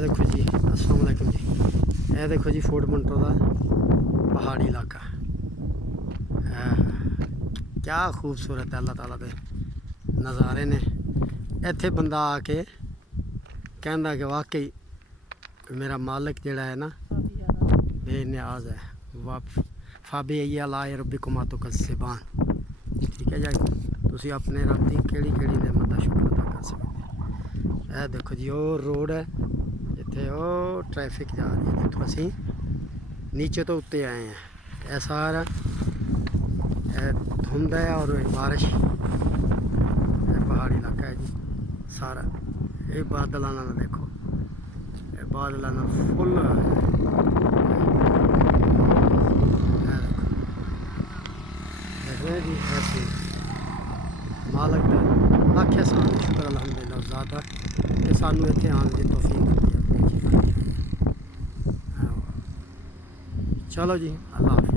देखो जी, अस्सलाम वालेकुम जी। यह देखो जी फोर्ट मंटो का पहाड़ी इलाका क्या खूबसूरत है। अल्लाह ताला दे नज़ारे ने। इत्थे बंदा आके कहंदा कि वाकई मेरा मालिक जिहड़ा है ना बेनियाज है। फाबी अला रबी कुमातो कसिबान। ठीक है जी, तुसी अपने रब की केड़ी केड़ी नेमत का शुक्र अदा कर सकते। यह देखो जी वो रोड है जिथे वो ट्रैफिक जा रही है, जितों असी नीचे तो उत्ते आए हैं। यह सारा धुंध है और बारिश। पहाड़ी इलाका है जी सारा। ये बादल ना देखो, ये बादल ना फुल जी। ऐसे मालक का लख एहसान शुक्र अलहमदुलिल्लाह ज़्यादा कि सानू इत्थे आने की तौफीक दी है। चलो जी, अल्लाह हाफ़िज़।